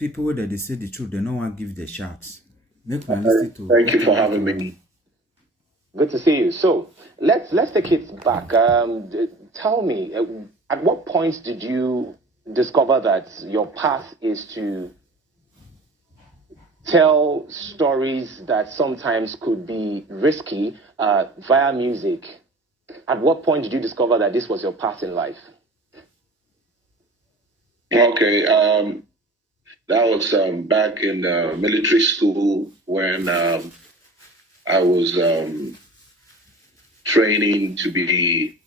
people that they say the truth, they no one give the shots. Make me listen to Thank you for whatever having you me. Good to see you. So let's take it back. Tell me, at what point did you discover that your path is to tell stories that sometimes could be risky via music? At what point did you discover that this was your path in life? Okay, that was back in military school when I was training to be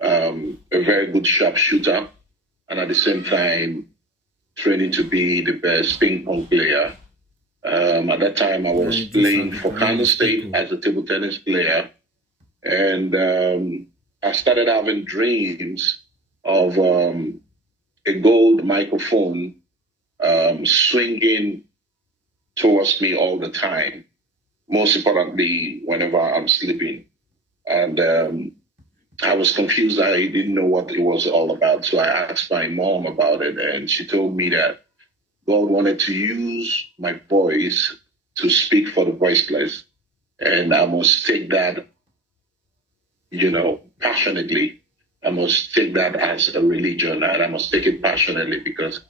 a very good sharpshooter, and at the same time training to be the best ping pong player. At that time, I was playing for Kano State as a table tennis player, and I started having dreams of a gold microphone swinging towards me all the time, most importantly, whenever I'm sleeping. And I was confused. I didn't know what it was all about. So I asked my mom about it, and she told me that God wanted to use my voice to speak for the voiceless. And I must take that, passionately. I must take that as a religion, and I must take it passionately because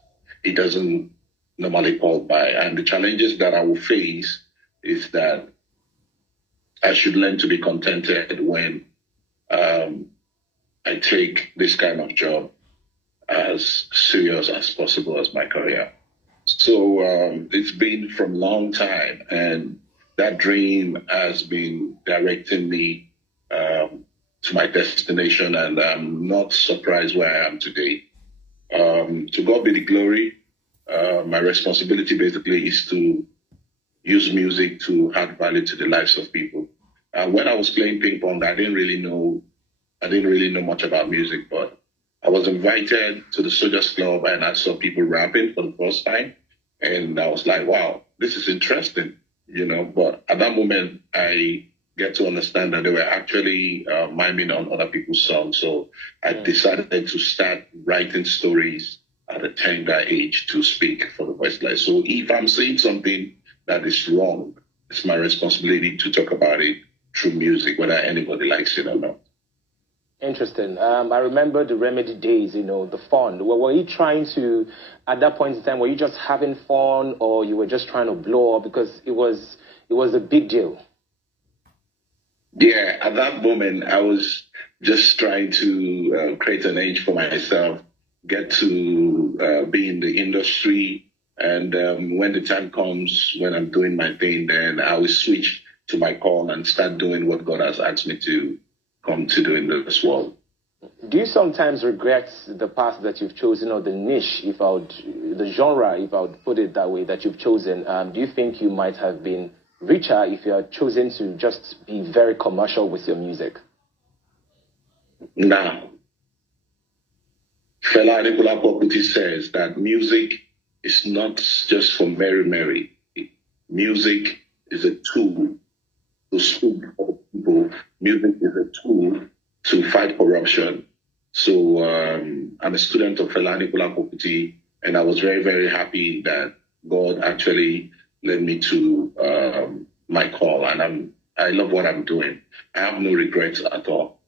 it doesn't normally fall by. And the challenges that I will face is that I should learn to be contented when I take this kind of job as serious as possible as my career. So it's been from a long time, and that dream has been directing me to my destination, and I'm not surprised where I am today. To God be the glory. My responsibility basically is to use music to add value to the lives of people. When I was playing ping pong, I didn't really know much about music, but I was invited to the Soldiers Club and I saw people rapping for the first time. And I was like, wow, this is interesting, But at that moment, I get to understand that they were actually miming on other people's songs. So I decided to start writing stories at a tender age to speak for the voiceless. So if I'm saying something that is wrong, it's my responsibility to talk about it through music, whether anybody likes it or not. Interesting. I remember the Remedy days, the fun. Were you trying to, at that point in time, were you just having fun or you were just trying to blow up? Because it was a big deal. Yeah, at that moment, I was just trying to create an edge for myself, get to be in the industry. And when the time comes, when I'm doing my thing, then I will switch to my call and start doing what God has asked me to come to do in this world. Do you sometimes regret the path that you've chosen, or the niche, the genre, if I would put it that way, that you've chosen? Do you think you might have been richer if you had chosen to just be very commercial with your music? Now, Fela Anikulapo says that music is not just for merry. Music is a tool to speak for people. Music is a tool to fight corruption. So I'm a student of Fela Anikulapo, and I was very, very happy that God actually led me to my call, and I love what I'm doing. I have no regrets at all.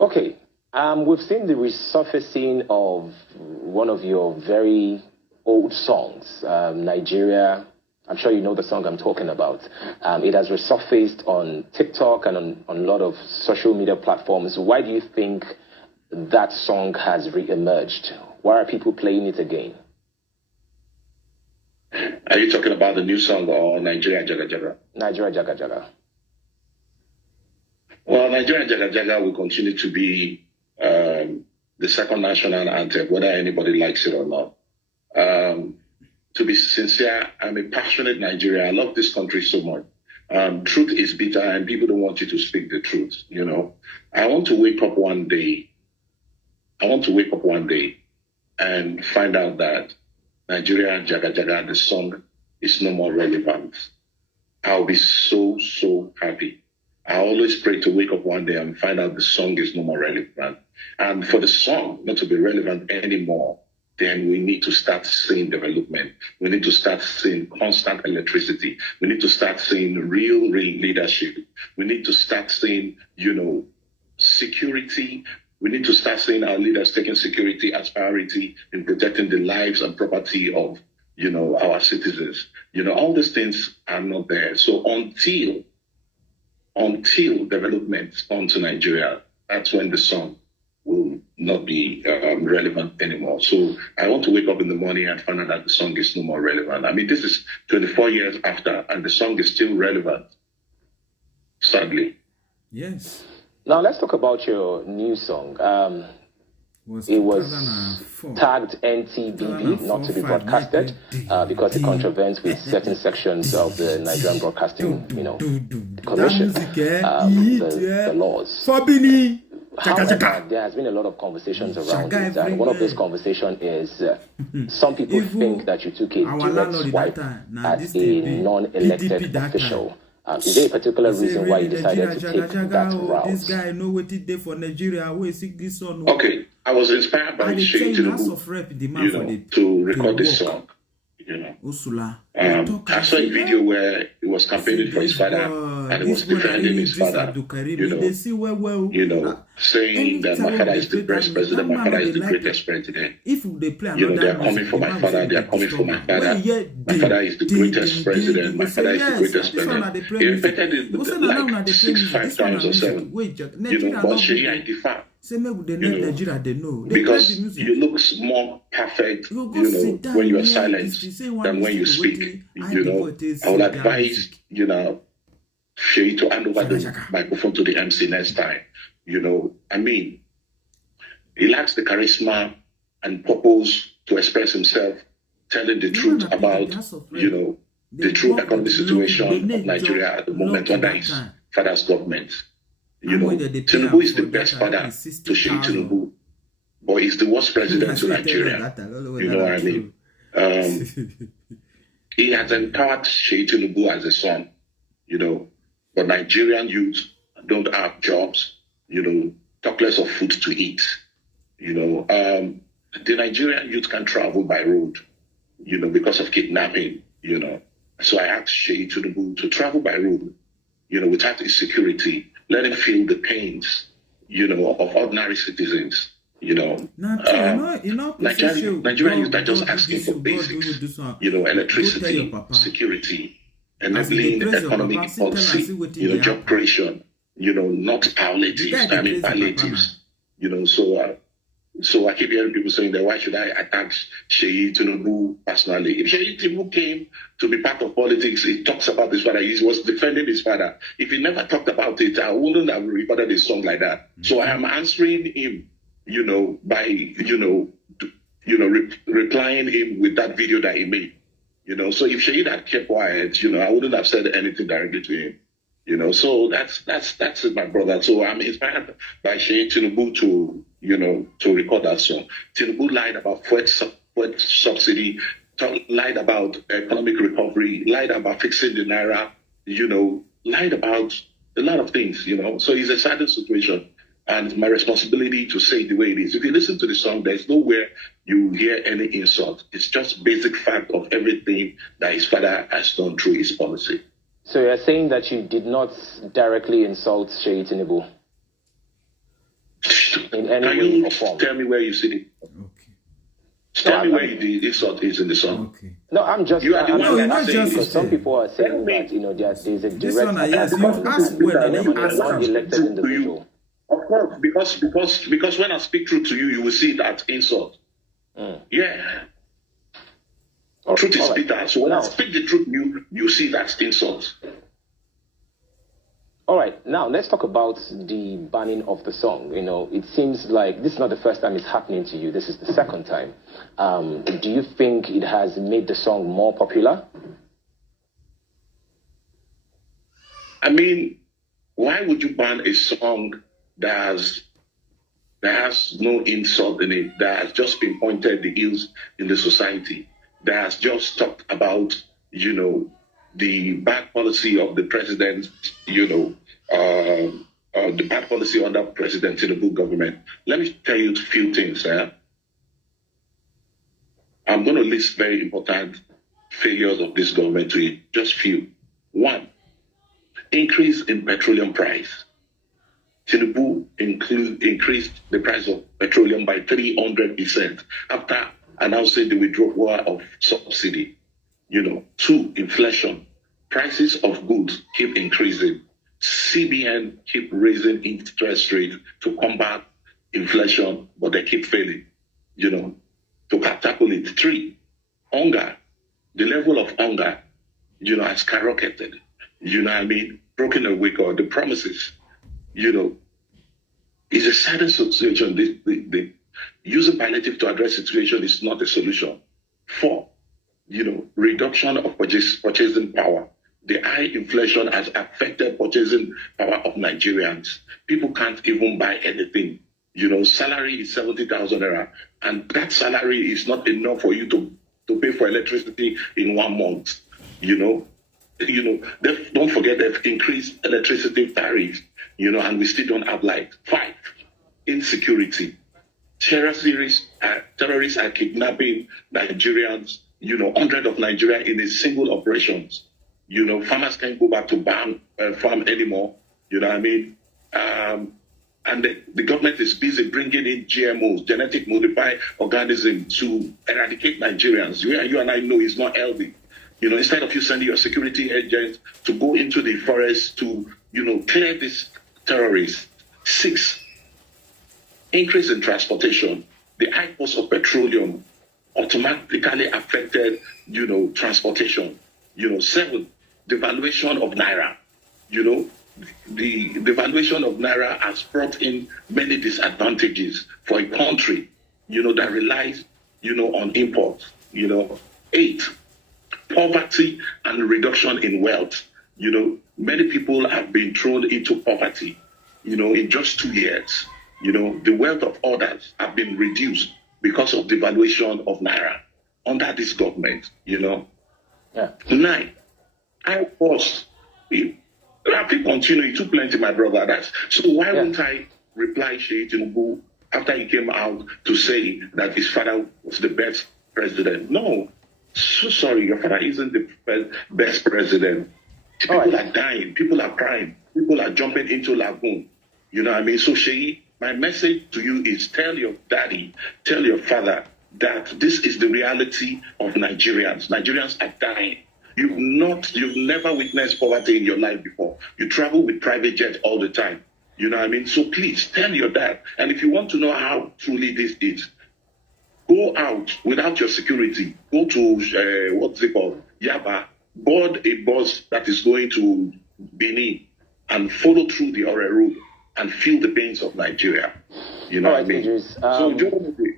Okay. We've seen the resurfacing of one of your very old songs, Nigeria. I'm sure you know the song I'm talking about. It has resurfaced on TikTok and on a lot of social media platforms. Why do you think that song has re-emerged? Why are people playing it again? Are you talking about the new song or Nigeria Jaga Jaga? Nigeria Jaga Jaga. Well, Nigeria Jaga Jaga will continue to be the second national anthem, whether anybody likes it or not. To be sincere, I'm a passionate Nigerian. I love this country so much. Truth is bitter and people don't want you to speak the truth, I want to wake up one day. And find out that Nigeria Jaga Jaga, the song, is no more relevant. I'll be so, so happy. I always pray to wake up one day and find out the song is no more relevant. And for the song not to be relevant anymore, then we need to start seeing development. We need to start seeing constant electricity. We need to start seeing real leadership. We need to start seeing, security. We need to start seeing our leaders taking security as priority in protecting the lives and property of, our citizens. All these things are not there. So until development comes to Nigeria, that's when the song will not be relevant anymore. So I want to wake up in the morning and find out that the song is no more relevant. I mean, this is 24 years after, and the song is still relevant, sadly. Yes. Now let's talk about your new song. It was tagged NTBB, not to be broadcasted, because it contravenes with certain sections of the Nigerian Broadcasting, Commission, the laws. However, there has been a lot of conversations around it, and one of those conversations is some people think that you took a direct swipe at a non-elected official. Is there a particular reason why you decided to take that route? This guy know what he did for Nigeria. Where seek this song? Okay, I was inspired by Sheyi Tinubu, to record this song. I saw a video where he was campaigning for his father, and he was defending his father. Saying that my father is the best president, my father is the greatest president. They are coming for my father, they are coming for my father. My father is the greatest president, my father is the greatest president. He repeated it like 5 times or 7. But Sheyi, I differ. Because you look more perfect, when you are silent than when you speak. I would advise, Sheyi to hand over the microphone to the MC next time. He lacks the charisma and purpose to express himself, telling the truth about, the true economic situation of Nigeria at the moment under his father's government. Tinubu is the best father to Sheyi Tinubu, but he's the worst president to Nigeria. You know what I mean? He has empowered Sheyi Tinubu as a son, but Nigerian youth don't have jobs, talk less of food to eat. The Nigerian youth can travel by road, because of kidnapping, So I asked Sheyi Tinubu to travel by road, without insecurity. Let him feel the pains, of ordinary citizens. Nigerian youth are just asking for basics, electricity, security, enabling economic policy, job creation, not palliatives, So I keep hearing people saying that why should I attack Sheyi Tinubu personally? If Sheyi Tinubu came to be part of politics, he talks about his father. He was defending his father. If he never talked about it, I wouldn't have recorded a song like that. So I am answering him, by, replying him with that video that he made. So if Sheyi had kept quiet, I wouldn't have said anything directly to him. So that's it, my brother. So I'm inspired by Sheyi Tinubu to record that song. Tinubu lied about fuel subsidy, lied about economic recovery, lied about fixing the naira, lied about a lot of things, So it's a sad situation, and it's my responsibility to say it the way it is. If you listen to the song, there's nowhere you hear any insult. It's just basic fact of everything that his father has done through his policy. So you're saying that you did not directly insult Sheyi Tinubu? In any way or form? Tell me where you see it. Okay. Tell me where the insult is in the song. Okay. No, I'm just. You are the one that saying because some people are saying that there's a direct. This one, yes, you've asked when I asked elected individual. Of course, because when I speak truth to you, you will see that insult. Yeah. Truth is bitter. So when I speak the truth, you see that insult. All right, now let's talk about the banning of the song. It seems like this is not the first time it's happening to you. This is the second time. Do you think it has made the song more popular? I mean, why would you ban a song that has no insult in it, that has just been pointed the ills in the society, that has just talked about, the bad policy of the president, the bad policy under President Tinubu government? Let me tell you a few things. I'm going to list very important failures of this government to you. Just few. One, increase in petroleum price. Tinubu increased the price of petroleum by 300% after announcing the withdrawal of subsidy. Two, inflation. Prices of goods keep increasing. CBN keep raising interest rates to combat inflation, but they keep failing, to tackle it. Three, hunger. The level of hunger, has skyrocketed. Broken away, or the promises, it's a sad situation. The using palliative to address situation is not a solution. Four, reduction of purchasing power. The high inflation has affected purchasing power of Nigerians. People can't even buy anything. Salary is 70,000 naira, and that salary is not enough for you to pay for electricity in 1 month. Don't forget they've increased electricity tariffs, and we still don't have light. Five, insecurity. Terrorists are kidnapping Nigerians, hundreds of Nigerians in a single operations. Farmers can't go back to farm anymore. And the government is busy bringing in GMOs, genetic modified organisms, to eradicate Nigerians. You and I know it's not healthy. Instead of you sending your security agents to go into the forest to, clear these terrorists. Six, increase in transportation. The high cost of petroleum automatically affected, transportation. Seven, devaluation of Naira. The devaluation of Naira has brought in many disadvantages for a country, that relies, on imports. Eight, poverty and reduction in wealth. Many people have been thrown into poverty, in just 2 years. The wealth of others have been reduced because of devaluation of Naira under this government, Yeah. Nine, I was, I think continue, it took plenty, my brother. So why won't I reply Sheikh Tinubu after he came out to say that his father was the best president? No. So sorry, your father isn't the best president. People are dying, people are crying, people are jumping into lagoon. So Sheikh, my message to you is tell your daddy, tell your father that this is the reality of Nigerians. Nigerians are dying. You've never witnessed poverty in your life before. You travel with private jets all the time. So please tell your dad. And if you want to know how truly this is, go out without your security. Go to, what's it called? Yaba. Board a bus that is going to Benin and follow through the Ore route and feel the pains of Nigeria. What I mean? Eedris,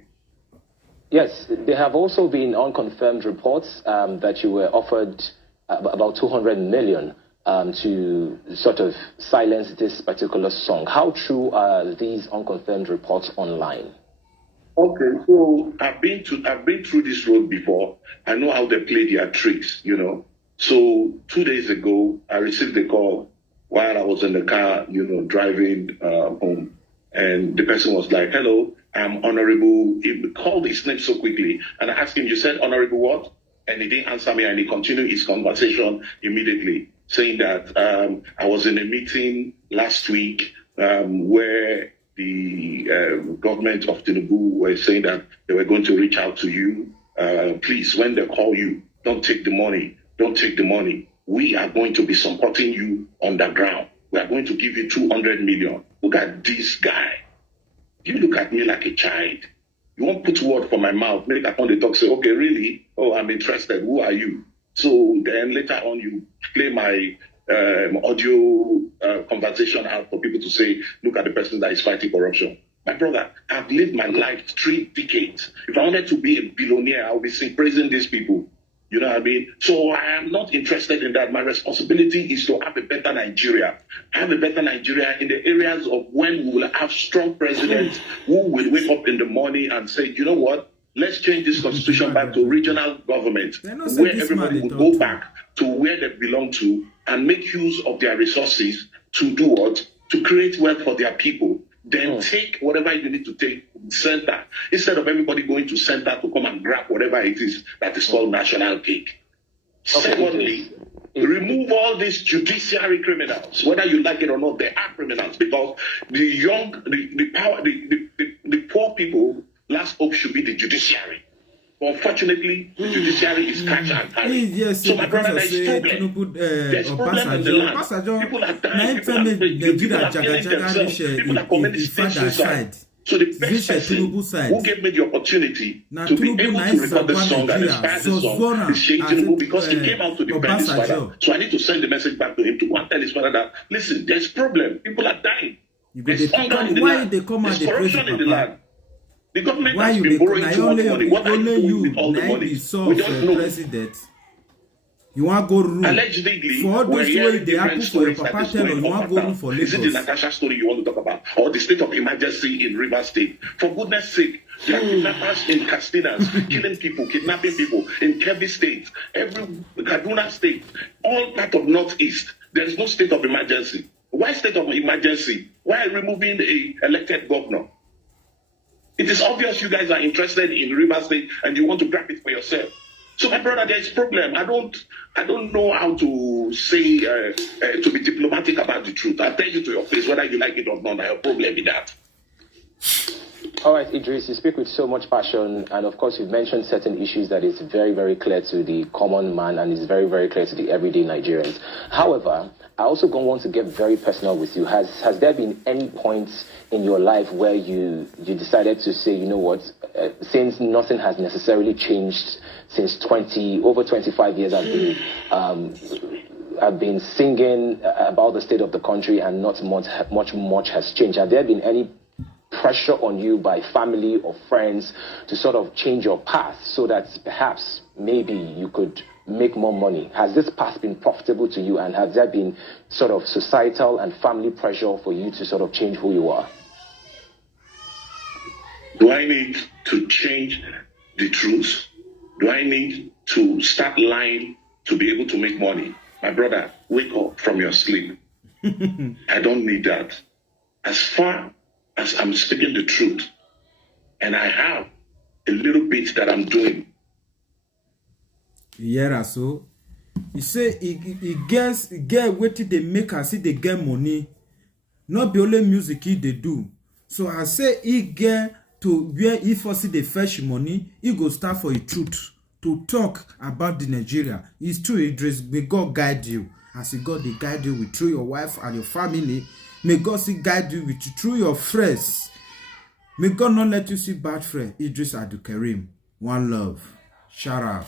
yes, there have also been unconfirmed reports that you were offered about 200 million to sort of silence this particular song. How true are these unconfirmed reports online? Okay, so I've been through this road before. I know how they play their tricks, So 2 days ago, I received a call while I was in the car, driving home, and the person was like, "Hello, I'm Honorable." He called his name so quickly, and I asked him, "You said Honorable what?" And he didn't answer me, and he continued his conversation immediately, saying that I was in a meeting last week where the government of Tinubu were saying that they were going to reach out to you. Please, when they call you, don't take the money. Don't take the money. We are going to be supporting you on the ground. We are going to give you 200 million. Look at this guy. You look at me like a child. You won't put word for my mouth. Make up on the talk, say, okay, really? Oh, I'm interested. Who are you? So then later on, you play my audio conversation out for people to say, look at the person that is fighting corruption. My brother, I've lived my life 3 decades. If I wanted to be a billionaire, I would be praising these people. You know what I mean? So I am not interested in that. My responsibility is to have a better Nigeria. Have a better Nigeria in the areas of when we will have strong presidents who will wake up in the morning and say, you know what? Let's change this constitution back to regional government, where everybody will go back to where they belong to and make use of their resources to do what? To create wealth for their people. Then take whatever you need to take from center, instead of everybody going to center to come and grab whatever it is that is called national cake. Okay, Secondly, remove all these judiciary criminals, whether you like it or not. They are criminals, because the young, the poor people, last hope should be the judiciary. Unfortunately, the judiciary is catch and carry. Yes, So my brother, there is problem. There's problem in the land. People are dying. People are killing themselves. People are committing state suicide. So the best person who gave me the opportunity to be able to record the song and inspire the song is Sheikh Tinubu, because he came out to defend his father. So I need to send the message back to him to go and tell his father that, listen, there's problem. People are dying. There's hunger in the land. There's corruption in the land. The government has been borrowing too much money. What are you doing with all the money? We don't know. President. You want to go room allegedly for all those way they happen for your stories papa tell you want to go room for Lagos. Is it the Natasha story you want to talk about, or the state of emergency in Rivers State? For goodness sake, there are kidnappers in Castinas killing people, kidnapping people in Kebbi State, every Kaduna State, all part of Northeast. There is no state of emergency. Why state of emergency? Why removing a elected governor? It is obvious you guys are interested in Rivers State and you want to grab it for yourself. So my brother, there is problem. I don't know how to say to be diplomatic about the truth. I'll tell you to your face whether you like it or not. I have a problem with that. All right, Eedris, you speak with so much passion, and of course you've mentioned certain issues that is very, very clear to the common man and is very, very clear to the everyday Nigerians. However, I also don't want to get very personal with you. Has there been any points in your life where you decided to say, you know what, since nothing has necessarily changed since over 25 years I've been singing about the state of the country and not much has changed. Have there been any pressure on you by family or friends to sort of change your path so that perhaps maybe you could make more money? Has this path been profitable to you, and has there been sort of societal and family pressure for you to sort of change who you are? Do I need to change the truth? Do I need to start lying to be able to make money? My brother, wake up from your sleep. I don't need that. As far as I'm speaking the truth, and I have a little bit that I'm doing. Yeah, so you say he get what they make and see they get money. Not be only music they do. So I say he get to where if for see the fresh money, he go start for the truth to talk about the Nigeria. It's true, Eedris. May God guide you as He God they guide you with through your wife and your family. May God see guide you with through your friends. May God not let you see bad friends. Eedris Abdulkareem. One love. Shout out.